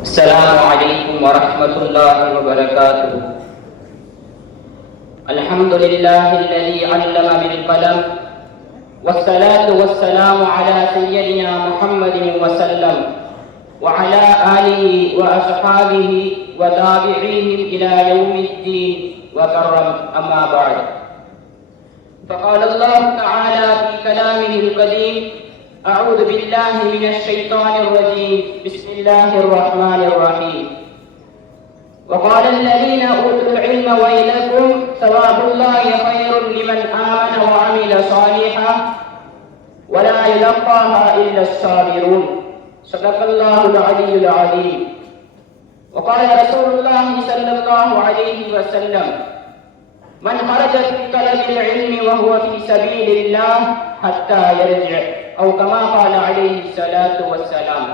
السلام عليكم ورحمة الله وبركاته. الحمد لله الذي علم بالقلم والصلاة والسلام على سيدنا محمد وسلم وعلى آله وأصحابه وتابعيهم إلى يوم الدين وكرم. أما بعد. فقال الله تعالى أعوذ بالله من الشيطان الرجيم. بسم الله الرحمن الرحيم. وقال الذين أوتوا العلم ويلكم ثواب الله خير لمن آمن وعمل صالحا ولا يلقاها إلا الصابرون. صدق الله العلي العظيم. وقال رسول الله صلى الله عليه وسلم من خرج في طلب العلم وهو في سبيل الله حتى يرجع. أو كما قال عليه الصلاة والسلام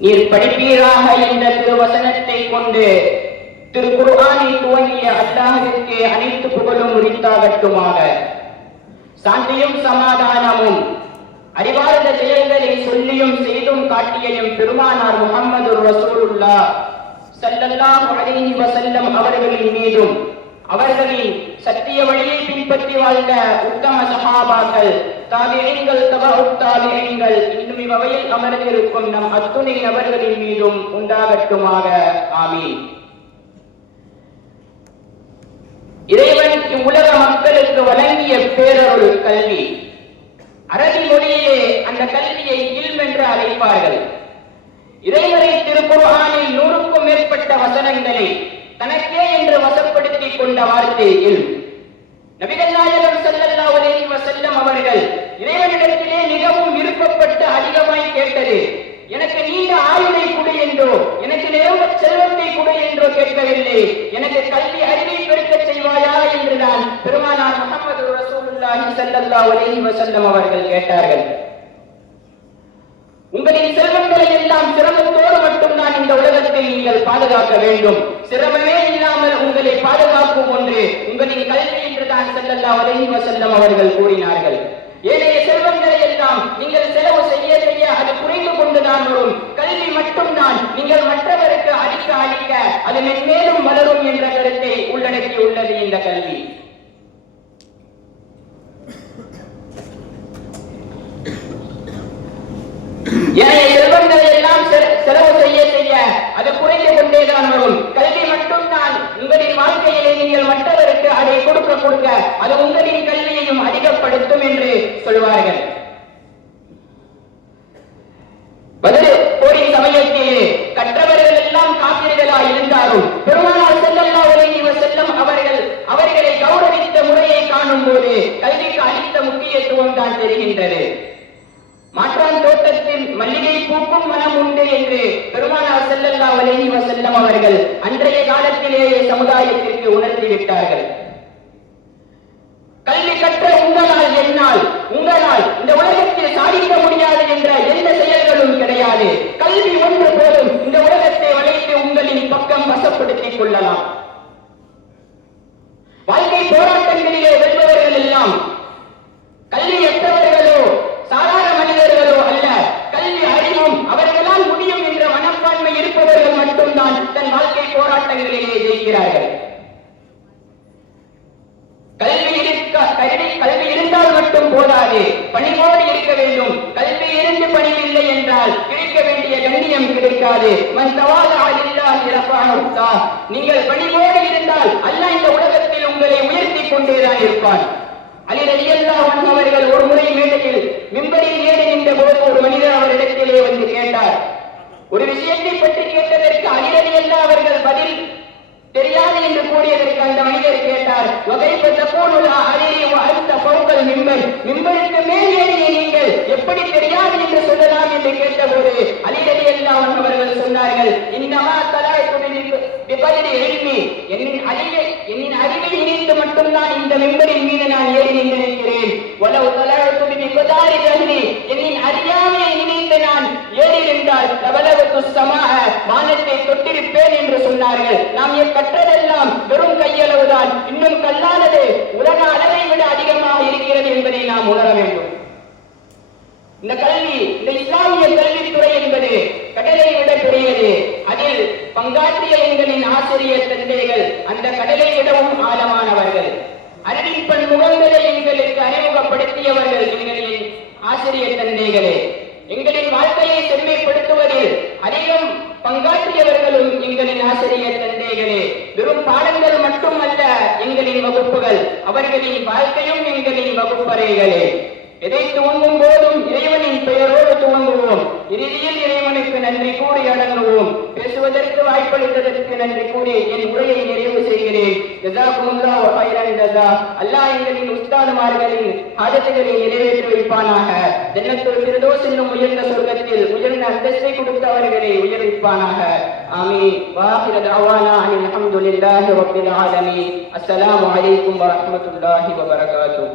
நீர் படிப்பீராக என்ற திருவசனத்தை கொண்டு திருக்குர்ஆனில் துவங்கிய அல்லாஹிற்கு அனைத்து புகழும் உரித்தாகட்டுமாக சாந்தியும் சமாதானமும் அறிவார்ந்த செயல்களை சொல்லியும் செய்தும் காட்டியும் பெருமானார் முகமது ரசூலுல்லா ஸல்லல்லாஹு அலைஹி வஸல்லம் அவர்களின் மீதும் அவர்களின் சத்திய வழியை பின்பற்றி வாழ்ந்த உத்தம சகாபாக்கள் தாபியங்கள் தபவுத் தாபியங்கள் இன்னும் இவ்வகையில் அமர்ந்திருக்கும் நம் அத்துணை நபர்களின் மீதும் உண்டாகட்டுமாக. ஆமி இறைவன் இவ்வுலக மக்களுக்கு வழங்கிய பேரொரு கல்வி. அரபி மொழியிலே அந்த கல்வியை இல்ம் என்று அழைப்பார்கள். இறைவனை திருக்குறானில் நூறுக்கும் மேற்பட்ட வசனங்களை தனக்கே என்று வசப்படி கொண்ட வார்த்தையில் நபிகள் நாயகம் செல்லல்லா அலைஹி வஸல்லம் அவர்கள் இறைவனிடத்திலே மிகவும் விருப்பப்பட்டு அதிகமாய் கேட்டது. எனக்கு நீண்ட ஆயுளை கொடு என்றோ எனக்கு நிரம்ப செல்வத்தை கொடு என்றோ கேட்கவில்லை. எனக்கு கல்வி அறிவை பெருக்க செய்வாயா என்று நான் பெருமானார் முகமது ரசூலுல்லாஹி ஸல்லல்லாஹு அலைஹி வஸல்லம் அவர்கள் கேட்டார்கள். உங்களின் செல்வங்களை எல்லாம் சிரமத்தோடு மட்டும்தான் இந்த உலகத்தை நீங்கள் பாதுகாக்க வேண்டும். சிரமமே இல்லாமல் உங்களை பாதுகாக்கும் ஒன்று உங்களின் கல்வி என்றுதான் செல்லல்லா உதவி வஸல்லம் அவர்கள் கூறினார்கள். ஏனைய செல்வங்களை எல்லாம் நீங்கள் செலவு செய்ய செய்ய அது குறைந்து கொண்டுதான் வரும். கல்வி மட்டும்தான் நீங்கள் மற்றவருக்கு அளிக்க அளிக்க அது மென்மேலும் வளரும் என்ற கருத்தை உள்ளடக்கி உள்ளது இந்த கல்வி. ஏனைய செல்வங்களை எல்லாம் செ- செலவு செய்ய செய்ய அது குறைந்து கொண்டேதான் வரும் கல்வி மட்டும்தான் உங்களின் வாழ்க்கையிலே நீங்கள் மற்றவருக்கு அதை கொடுக்க கொடுக்க அது உங்களின் கல்வியையும் அதிகப்படுத்தும் என்று பதில் போரின் சமயத்திலே கற்றவர்கள் எல்லாம் காப்பீர்களா இருந்தாலும் பெருமானார் ஸல்லல்லாஹு அலைஹி வஸல்லம் அவர்கள் அவர்களை கௌரவித்த முறையை காணும் போது கல்விக்கு அளித்த முக்கியத்துவம் தான் தெரிகின்றது. மாற்றான் தோட்டத்தில் மல்லிகை பூக்கும் மனம் உண்டு என்று பெருமானார் ஸல்லல்லாஹு அலைஹி வஸல்லம் அவர்கள் அன்றைய காலத்திலேயே சமுதாயத்திற்கு உணர்த்தி விட்டார்கள். கல்வி கற்ற உங்களால் என்னால் உங்களால் இந்த உலகத்தில் சாதிக்க முடியாது என்ற எந்த செயல்களும் கிடையாது. கல்வி ஒன்று போதும் இந்த உலகத்தை வளைத்து உங்களின் பக்கம் வசப்படுத்திக் கொள்ளலாம். வாழ்க்கை போராட்டங்களிலே வெல்பவர்கள் எல்லாம் கல்வியற்றவர்களோ சாதாரண மனிதர்களோ அல்ல கல்வி அறிவும் அவர்களால் முடியும் என்ற மனப்பான்மை இருப்பவர்கள் மட்டும்தான் தன் வாழ்க்கை போராட்டங்களிலே ஜெயிக்கிறார்கள். மட்டும் போதாது. பணிவோடு இருக்க வேண்டும். கல்வி இருந்து பணிவில்லை என்றால் கிடைக்க வேண்டிய கண்ணியம் கிடைக்காது. மன் நீங்கள் பணிவோடு இருந்தால் அல்லாஹ் இந்த உலகத்தில் உங்களை உயர்த்தி கொண்டேதான் இருப்பான். அலி ரலியல்லாஹு அவர்கள் ஒரு முறை மேடையில் மிம்பரில் ஏறி நின்ற போது ஒரு மனிதர் அவரிடத்திலே வந்து கேட்டார் தெரியாது என்று கூறியதற்கு அந்த மனிதர் கேட்டார் வகைப்ப தப்போனுள்ள அலையை அடுத்த பொருட்கள் மிம்பர் மிம்பருக்கு மேல் ஏறியை நீங்கள் எப்படி தெரியாது என்று சொல்லலாம்? என்று கேட்டபோது அலிரடி எல்லாம் அவர்கள் சொன்னார்கள் இன்னமா தலாயத்துடன் விபதி எழுப்பி என்னின் அறிவை என்னின் அறிவை நினைத்து மட்டும்தான் இந்த மெம்பரின் மீது நான் ஏறி நின்றிருக்கிறேன். உலவு தலாயத்துடன் விபதாரி தகுதி என்னின் அறியாமையை நினைத்து நான் ஏறி நின்றால் தவளவுக்கு சமாக வானத்தை தொட்டிருப்பேன் என்று சொன்னார்கள். நாம் கற்றதெல்லாம் வெறும் கையளவுதான். இன்னும் கல்லானது உலக அளவை விட அதிகமாக இருக்கிறது என்பதை நாம் உணர வேண்டும். இந்த கல்வி இந்த இஸ்லாமிய கல்வித்துறை என்பது பங்காற்றிய எங்களின் ஆசிரியர் தந்தைகள் அந்த கடலை விடவும் ஆழமானவர்கள். அறிவின் முகங்களை எங்களுக்கு அறிமுகப்படுத்தியவர்கள் எங்களின் ஆசிரியர் தந்தைகளே. எங்களின் வாழ்க்கையை செம்மைப்படுத்துவதில் அதிகம் பங்காற்றியவர்களும் எங்களின் ஆசிரியர் தந்தைகளே. வெறும் பாடங்கள் மட்டுமல்ல எங்களின் வகுப்புகள் அவர்களின் வாழ்க்கையும் எங்களின் வகுப்பறைகளே. எதை துவங்கும் போதும் இறைவனின் பெயரோடு துவங்குவோம். இறுதியில் இறைவனுக்கு நன்றி கூறி அடங்குவோம். பேசுவதற்கு வாய்ப்பளித்ததற்கு நன்றி கூறி என் உரையை நிறைவு செய்கிறேன். ஜஸாக்குமுல்லாஹு ஹைரன் ஜஸா. அல்லாஹ் எங்களின் உஸ்தாதுமார்களின் ஆதத்துகளை நிறைவேற்றி வைப்பானாக. ஜன்னத்துல் ஃபிர்தௌஸ் என்னும் உயர்ந்த சொர்க்கத்தில் உயர்ந்த அந்தஸ்தை கொடுத்தவர்களை உயர்விப்பானாக. ஆமீன். வாஹிர தாவானா அனில் அஹமதுல்லாஹி ரப்பில் ஆலமீன். அஸ்ஸலாமு அலைக்கும் வரஹ்மத்துல்லாஹி வபரகாத்துஹு.